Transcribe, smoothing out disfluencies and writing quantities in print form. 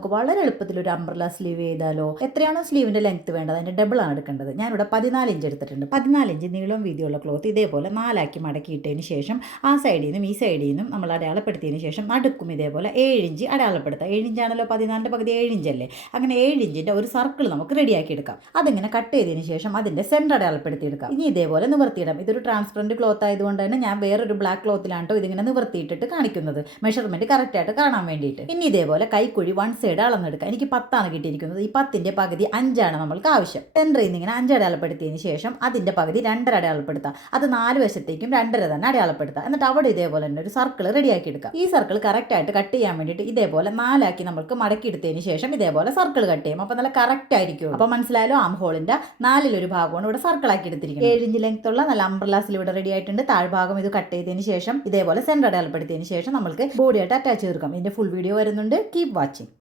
നമുക്ക് വളരെ എളുപ്പത്തിൽ ഒരു അംബ്രല സ്ലീവ് ചെയ്താലോ? എത്രയാണോ സ്ലീവിന്റെ ലെങ്ത് വേണ്ടത് അതിന്റെ ഡബിൾ ആണ് എടുക്കേണ്ടത്. ഞാനിവിടെ 14 ഇഞ്ച് എടുത്തിട്ടുണ്ട്. 14 ഇഞ്ച് നീളവും വീതിയുള്ള ക്ലോത്ത് ഇതേപോലെ 4 ആക്കി മടക്കിയിട്ടതിന് ശേഷം ആ സൈഡിൽ നിന്നും ഈ സൈഡിൽ നിന്നും നമ്മൾ അടയാളപ്പെടുത്തിയതിന് ശേഷം നടുക്കും ഇതേപോലെ 7 ഇഞ്ച് അടയാളപ്പെടുത്താം. 7 ഇഞ്ചാണല്ലോ 14ന്റെ പകുതി 7 ഇഞ്ചല്ലേ. അങ്ങനെ 7 ഇഞ്ചിന്റെ ഒരു സർക്കിൾ നമുക്ക് റെഡിയാക്കി എടുക്കാം. അതിങ്ങനെ കട്ട് ചെയ്തതിന് ശേഷം അതിന്റെ സെന്റർ അടയാളപ്പെടുത്തിയെടുക്കാം. ഇനി ഇതേപോലെ നിവർത്തിയിടാം. ഇതൊരു ട്രാൻസ്പെറന്റ് ക്ലോത്ത് ആയതുകൊണ്ട് തന്നെ ഞാൻ വേറൊരു ബ്ലാക്ക് ക്ലോത്തിലാണ്ടോ ഇതിങ്ങനെ നിവർത്തിയിട്ടിട്ട് കാണിക്കുന്നത്, മെഷർമെന്റ് കറക്റ്റ് ആയിട്ട് കാണാൻ വേണ്ടിയിട്ട്. ഇനി ഇതേപോലെ കൈക്കുഴി വൺ സൈഡ് അളന്നെടുക്കാം. എനിക്ക് 10 ആണ് കിട്ടിയിരിക്കുന്നത്. ഈ 10ന്റെ പകുതി 5 ആണ് നമ്മൾക്ക് ആവശ്യം. സെന്ററിൽ നിന്ന് ഇങ്ങനെ 5 അടയാളപ്പെടുത്തിയതിന് ശേഷം അതിന്റെ പകുതി 2.5 അടയാളപ്പെടുത്താം. അത് 4 വശത്തേക്കും 2.5 തന്നെ അടയാളപ്പെടുത്താം. എന്നിട്ട് അവിടെ ഇതേപോലെ തന്നെ ഒരു സർക്കിൾ റെഡിയാക്കി എടുക്കാം. ഈ സർക്കിൾ കറക്റ്റ് ആയിട്ട് കട്ട് ചെയ്യാൻ വേണ്ടിയിട്ട് ഇതേപോലെ 4 ആക്കി നമുക്ക് മടക്കി എടുത്തതിന് ശേഷം ഇതേപോലെ സർക്കിൾ കട്ട് ചെയ്യും. അപ്പൊ നല്ല കറക്റ്റ് ആയിരിക്കും. അപ്പൊ മനസ്സിലായാലോ, ആം ഹോളിന്റെ 4-ൽ 1 ഭാഗമാണ് ഇവിടെ സർക്കിൾ ആക്കി എടുത്തിരിക്കുന്നത്. 7 ഇഞ്ച് ലെങ്ത് ഉള്ള നല്ല അംബ്രലാസിൽ ഇവിടെ റെഡി ആയിട്ടുണ്ട്. താഴ്ഭാഗം ഇത് കട്ട് ചെയ്തതിന് ശേഷം ഇതേപോലെ സെന്റർ അടയാളപ്പെടുത്തിയതിന് ശേഷം നമുക്ക് ബോഡിയായിട്ട് അറ്റാച്ച് ചെയ്തെടുക്കാം. ഇതിന്റെ ഫുൾ വീഡിയോ വരുന്നുണ്ട്. Keep watching.